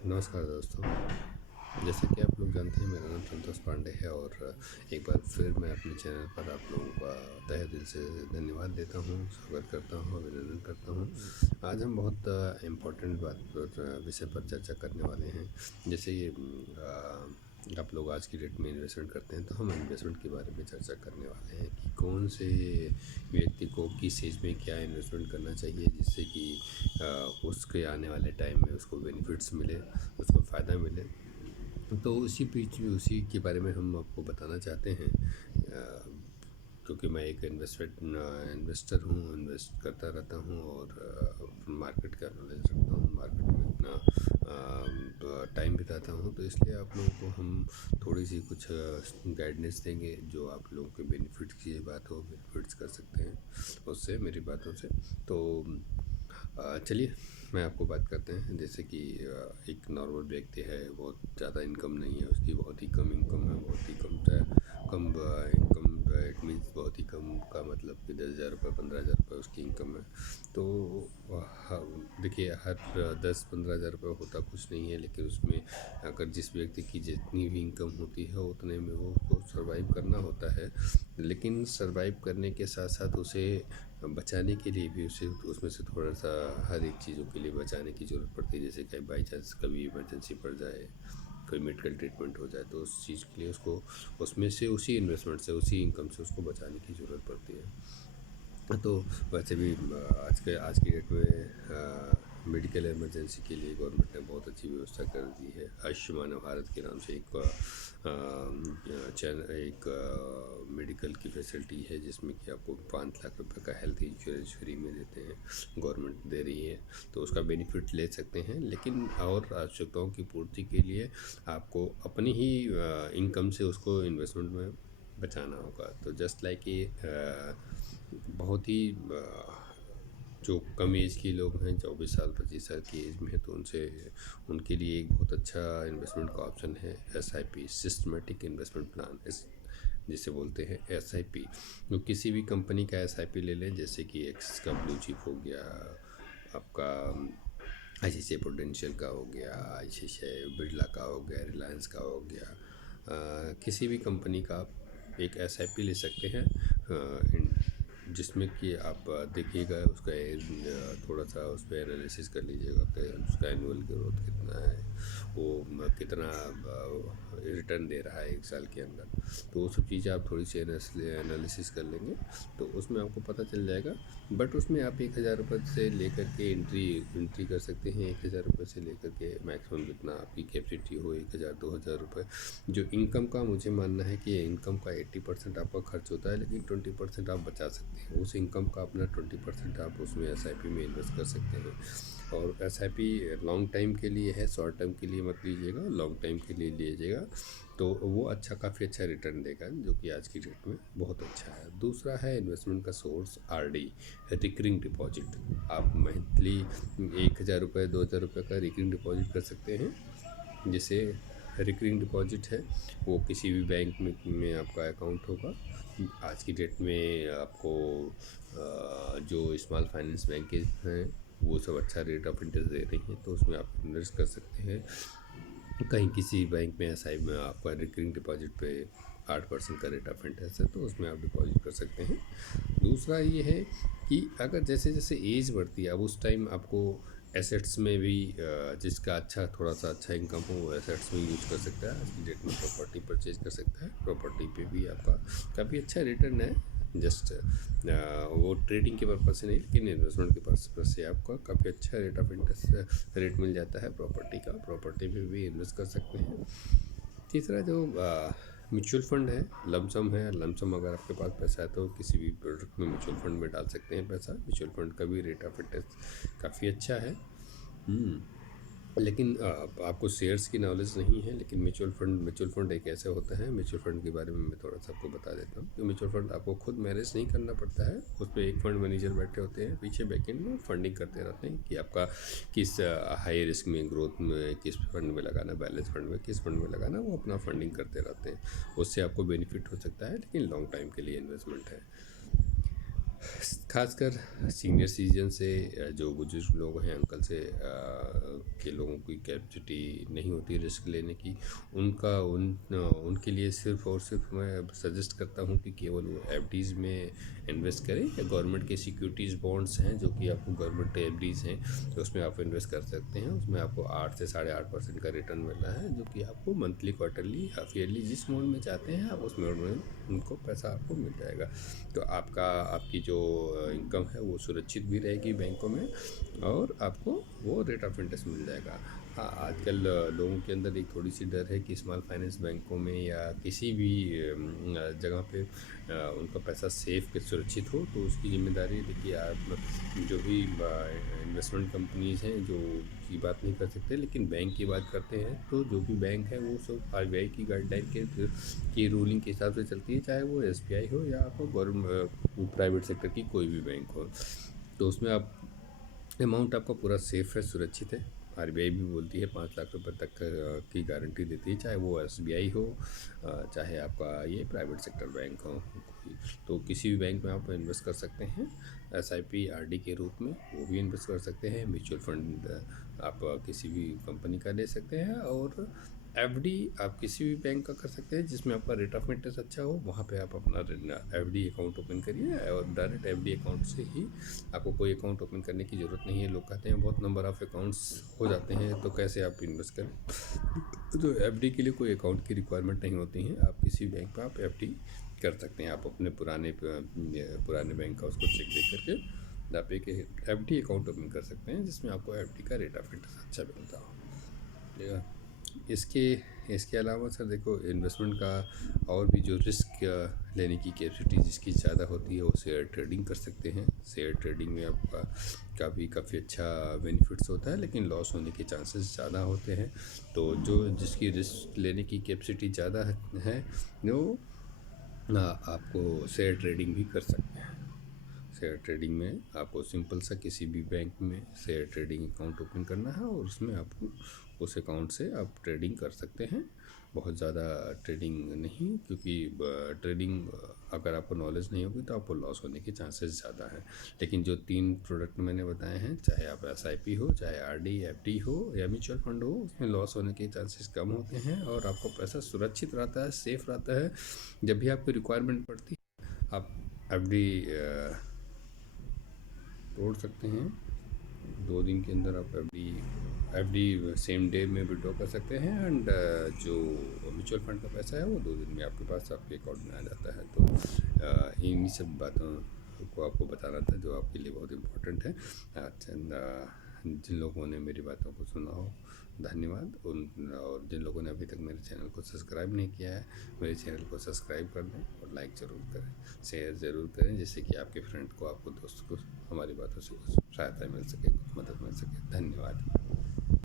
नमस्कार दोस्तों। जैसा कि आप लोग जानते हैं, मेरा नाम संतोष पांडे है और एक बार फिर मैं अपने चैनल पर आप लोगों का तहे दिल से धन्यवाद देता हूँ, स्वागत करता हूँ, अभिनंदन करता हूँ। आज हम बहुत इम्पोर्टेंट बात पर विषय पर चर्चा करने वाले हैं। जैसे ये आप लोग आज की डेट में इन्वेस्टमेंट करते हैं, तो हम इन्वेस्टमेंट के बारे में चर्चा करने वाले हैं कि कौन से व्यक्ति को किस एज में क्या इन्वेस्टमेंट करना चाहिए, जिससे कि उसके आने वाले टाइम में उसको बेनिफिट्स मिले, उसको फ़ायदा मिले। तो उसी के बारे में हम आपको बताना चाहते हैं। क्योंकि मैं एक इन्वेस्टर हूँ, इन्वेस्ट करता रहता हूँ और मार्केट का नॉलेज रखता हूँ, मार्केट में अपना टाइम बिताता हूँ। तो इसलिए आप लोगों को हम थोड़ी सी कुछ गाइडेंस देंगे, जो आप लोगों के बेनिफिट की बात हो, बेनिफिट्स कर सकते हैं उससे, मेरी बातों से। तो चलिए मैं आपको बात करते हैं। जैसे कि एक नॉर्मल व्यक्ति है, बहुत ज़्यादा इनकम नहीं है उसकी, बहुत ही कम इनकम है, बहुत ही कम इनकम। इट मीन्स बहुत ही कम का मतलब कि 10,000 रुपये, 15,000 रुपये उसकी इनकम है। तो देखिए, हर 10-15 हज़ार रुपये होता कुछ नहीं है, लेकिन उसमें अगर जिस व्यक्ति की जितनी भी इनकम होती है उतने में वो सर्वाइव करना होता है। लेकिन सर्वाइव करने के साथ साथ उसे बचाने के लिए भी उसे उसमें से थोड़ा सा हर एक चीज़ों के लिए बचाने की ज़रूरत पड़ती है। जैसे कि बाई चांस कभी इमरजेंसी पड़ जाए, कोई मेडिकल ट्रीटमेंट हो जाए, तो उस चीज़ के लिए उसको उसमें से उसी इन्वेस्टमेंट से, उसी इनकम से उसको बचाने की ज़रूरत पड़ती है। तो वैसे भी आज की डेट में मेडिकल इमरजेंसी के लिए गवर्नमेंट ने बहुत अच्छी व्यवस्था कर दी है। आयुष्मान भारत के नाम से एक मेडिकल की फैसिलिटी है, जिसमें कि आपको 5 लाख रुपए का हेल्थ इंश्योरेंस फ्री में देते हैं, गवर्नमेंट दे रही है। तो उसका बेनिफिट ले सकते हैं, लेकिन और आवश्यकताओं की पूर्ति के लिए आपको अपनी ही इनकम से उसको इन्वेस्टमेंट में बचाना होगा। तो जस्ट लाइक ये बहुत ही जो कम एज के लोग हैं, 24 साल 25 साल की एज में है, तो उनके लिए एक बहुत अच्छा इन्वेस्टमेंट का ऑप्शन है SIP, सिस्टमेटिक इन्वेस्टमेंट प्लान, जिसे बोलते हैं SIP। तो किसी भी कंपनी का SIP ले लें, जैसे कि एक्सिस का ब्लू चिप हो गया, आपका ICICI प्रूडेंशियल का हो गया, ICICI बिरला का हो गया, रिलायंस का हो गया। किसी भी कंपनी का आप एक SIP ले सकते हैं, जिसमें कि आप देखिएगा उसका थोड़ा सा उस पर एनालिसिस कर लीजिएगा कि उसका एनुअल ग्रोथ कितना है, वो कितना रिटर्न दे रहा है 1 साल के अंदर। तो वो सब चीज़ें आप थोड़ी सी एनालिसिस कर लेंगे तो उसमें आपको पता चल जाएगा। बट उसमें आप 1,000 रुपये से लेकर के एंट्री कर सकते हैं। 1,000 रुपये से लेकर के मैक्सिमम जितना आपकी कैपेसिटी हो, 1,000 2,000 रुपये। जो इनकम का मुझे मानना है कि इनकम का 80% आपका खर्च होता है, लेकिन 20% आप बचा सकते हैं। उस इनकम का अपना 20% आप उसमें SIP में इन्वेस्ट कर सकते हैं। और SIP लॉन्ग टाइम के लिए है, शॉर्ट टाइम के लिए मत लीजिएगा, लॉन्ग टाइम के लिए लीजिएगा। तो वो काफ़ी अच्छा रिटर्न देगा, जो कि आज की डेट में बहुत अच्छा है। दूसरा है इन्वेस्टमेंट का सोर्स RD, रिकरिंग डिपॉजिट। आप मंथली 1,000 रुपये, 2,000 रुपये का रिकरिंग डिपॉजिट कर सकते हैं। जिसे रिकरिंग डिपॉजिट है, वो किसी भी बैंक में आपका अकाउंट होगा। आज की डेट में आपको जो स्मॉल फाइनेंस बैंक हैं, वो सब अच्छा रेट ऑफ इंटरेस्ट दे रही हैं, तो उसमें आप इन्वेस्ट कर सकते हैं। कहीं किसी बैंक में SIP में आपका रिकरिंग डिपॉजिट पे 8% का रेट ऑफ इंटरेस्ट है, तो उसमें आप डिपॉजिट कर सकते हैं। दूसरा ये है कि अगर जैसे जैसे एज बढ़ती है, अब उस टाइम आपको एसेट्स में भी जिसका थोड़ा सा अच्छा इनकम हो, वो एसेट्स में यूज कर सकता है। आज की डेट में प्रॉपर्टी परचेज कर सकता है, प्रॉपर्टी पे भी आपका काफ़ी अच्छा रिटर्न है। जस्ट वो ट्रेडिंग के पर्पज़ से नहीं, लेकिन इन्वेस्टमेंट के पर्पज़ से आपका काफ़ी अच्छा रेट ऑफ इंटरेस्ट रेट मिल जाता है प्रॉपर्टी का। प्रॉपर्टी पे भी इन्वेस्ट कर सकते हैं। तीसरा जो म्यूचुअल फंड है, लमसम है। लमसम अगर आपके पास पैसा है तो किसी भी प्रोडक्ट में म्यूचुअल फंड में डाल सकते हैं पैसा। म्यूचुअल फंड का भी रेट ऑफ इंटरेस्ट काफ़ी अच्छा है। लेकिन आपको शेयर्स की नॉलेज नहीं है, लेकिन म्यूचुअल फंड एक ऐसे होता है। म्यूचुअल फंड के बारे में मैं थोड़ा सा आपको बता देता हूँ कि म्यूचुअल फंड आपको खुद मैनेज नहीं करना पड़ता है। उस पर एक फंड मैनेजर बैठे होते हैं पीछे बैकएंड में, फंडिंग करते रहते हैं कि आपका किस हाई रिस्क में, ग्रोथ में किस फंड में लगाना, बैलेंस फंड में किस फंड में लगाना, वो अपना फंडिंग करते रहते हैं। उससे आपको बेनिफिट हो सकता है, लेकिन लॉन्ग टाइम के लिए इन्वेस्टमेंट है। खासकर सीनियर सिटीजन से जो बुजुर्ग लोग हैं, अंकल से के लोगों की कैपेसिटी नहीं होती रिस्क लेने की, उनके लिए सिर्फ और सिर्फ मैं सजेस्ट करता हूं कि केवल वो एफडीज़ में इन्वेस्ट करें या गवर्नमेंट के सिक्योरिटीज़ बॉन्ड्स हैं जो कि आपको गवर्नमेंट एफडीज़ हैं, तो उसमें आप इन्वेस्ट कर सकते हैं। उसमें आपको 8 से 8.5% का रिटर्न मिल रहा है, जो कि आपको मंथली, क्वार्टरली या ईयरली जिस मोड में चाहते हैं आप उस मोड में उनको पैसा आपको मिल जाएगा। तो आपकी जो इनकम है वो सुरक्षित भी रहेगी बैंकों में, और आपको वो रेट ऑफ इंटरेस्ट मिल जाएगा। हाँ, आजकल लोगों के अंदर एक थोड़ी सी डर है कि स्मॉल फाइनेंस बैंकों में या किसी भी जगह पे उनका पैसा सेफ के सुरक्षित हो, तो उसकी जिम्मेदारी देखिए आप जो भी इन्वेस्टमेंट कंपनीज़ हैं जो की बात नहीं कर सकते, लेकिन बैंक की बात करते हैं तो जो भी बैंक है वो सब आरबीआई की गाइडलाइन की रूलिंग के हिसाब से चलती है, चाहे वो एसबीआई हो या आपको गवर्नमेंट प्राइवेट सेक्टर की कोई भी बैंक हो। तो उसमें आप अमाउंट आपका पूरा सेफ है, सुरक्षित है। आरबीआई भी बोलती है 5 लाख रुपए तक की गारंटी देती है, चाहे वो एसबीआई हो चाहे आपका ये प्राइवेट सेक्टर बैंक हो। तो किसी भी बैंक में आप इन्वेस्ट कर सकते हैं एसआईपी आरडी के रूप में, वो भी इन्वेस्ट कर सकते हैं। म्यूचुअल फंड आप किसी भी कंपनी का ले सकते हैं, और एफडी आप किसी भी बैंक का कर सकते हैं जिसमें आपका रेट ऑफ इंटरेस्ट अच्छा हो। वहाँ पे आप अपना एफडी अकाउंट ओपन करिए, और डायरेक्ट एफडी अकाउंट से ही आपको कोई अकाउंट ओपन करने की ज़रूरत नहीं है। लोग कहते हैं बहुत नंबर ऑफ़ अकाउंट्स हो जाते हैं तो कैसे आप इन्वेस्ट करें। तो एफडी के लिए कोई अकाउंट की रिक्वायरमेंट नहीं होती है, आप किसी बैंक पर आप एफडी कर सकते हैं। आप अपने पुराने बैंक का उसको चेक दे करके आप एक एफडी अकाउंट ओपन कर सकते हैं जिसमें आपको एफडी का रेट ऑफ इंटरेस्ट अच्छा मिलता हो। या इसके इसके अलावा सर देखो, इन्वेस्टमेंट का और भी जो रिस्क लेने की कैपेसिटी जिसकी ज़्यादा होती है वो शेयर ट्रेडिंग कर सकते हैं। शेयर ट्रेडिंग में आपका काफ़ी अच्छा बेनिफिट्स होता है, लेकिन लॉस होने के चांसेस ज़्यादा होते हैं। तो जिसकी रिस्क लेने की कैपेसिटी ज़्यादा है वो आपको शेयर ट्रेडिंग भी कर सकते हैं। शेयर ट्रेडिंग में आपको सिंपल सा किसी भी बैंक में शेयर ट्रेडिंग अकाउंट ओपन करना है, और उसमें आपको उस अकाउंट से आप ट्रेडिंग कर सकते हैं। बहुत ज़्यादा ट्रेडिंग नहीं, क्योंकि ट्रेडिंग अगर आपको नॉलेज नहीं होगी तो आपको लॉस होने के चांसेस ज़्यादा हैं। लेकिन जो 3 प्रोडक्ट मैंने बताए हैं, चाहे आप एसआईपी हो, चाहे आरडी एफडी हो या म्यूचुअल फंड हो, उसमें लॉस होने के चांसेस कम होते हैं, और आपको पैसा सुरक्षित रहता है, सेफ रहता है। जब भी आपको रिक्वायरमेंट पड़ती है आप एफडी तोड़ सकते हैं। 2 दिन के अंदर आप एफडी सेम डे में विड्रॉ कर सकते हैं, एंड जो म्यूचुअल फंड का पैसा है वो 2 दिन में आपके पास आपके अकाउंट में आ जाता है। तो इन्हीं सब बातों को आपको बताना था जो आपके लिए बहुत इम्पोर्टेंट है। जिन लोगों ने मेरी बातों को सुना हो, धन्यवाद। और जिन लोगों ने अभी तक मेरे चैनल को सब्सक्राइब नहीं किया है, मेरे चैनल को सब्सक्राइब कर दें, और लाइक ज़रूर करें, शेयर ज़रूर करें, जिससे कि आपके फ्रेंड को, आपको दोस्त को हमारी बातों से कुछ सहायता मिल सके, कुछ मदद मिल सके। धन्यवाद।